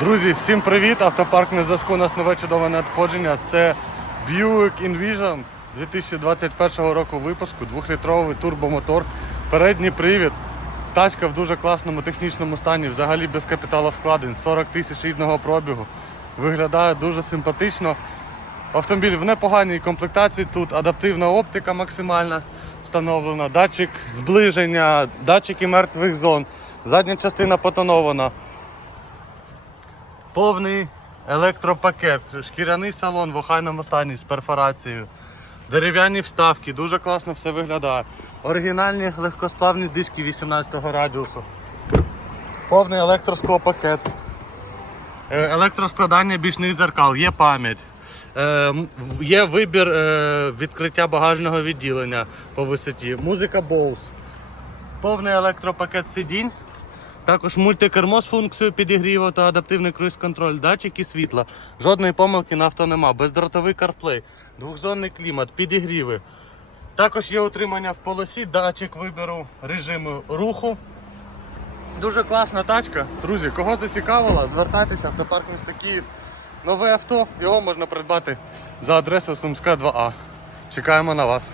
Друзі, всім привіт! Автопарк на зв'язку. У нас нове чудове надходження. Це Buick Envision 2021 року випуску, 2-літровий турбомотор, передній привід. Тачка в дуже класному технічному стані, взагалі без капіталовкладень, 40 тисяч рідного пробігу. Виглядає дуже симпатично. Автомобіль в непоганій комплектації. Тут адаптивна оптика максимальна встановлена, датчик зближення, датчики мертвих зон, задня частина потонована. Повний електропакет, шкіряний салон в охайному стані з перфорацією, дерев'яні вставки, дуже класно все виглядає. Оригінальні легкосплавні диски 18 радіусу. Повний електросклопакет. Е, Електроскладання бічних зеркал, є пам'ять. Е, Є вибір е, відкриття багажного відділення по висоті. Музика Bose. Повний електропакет сидінь. Також мультикермо з функцією підігріву та адаптивний круїз-контроль, датчики світла. Жодної помилки на авто нема. Бездротовий CarPlay, двохзонний клімат, підігріви. Також є утримання в полосі, датчик вибору режиму руху. Дуже класна тачка. Друзі, кого зацікавила, звертайтеся, автопарк міста Київ. Нове авто, його можна придбати за адресою Сумська 2А. Чекаємо на вас.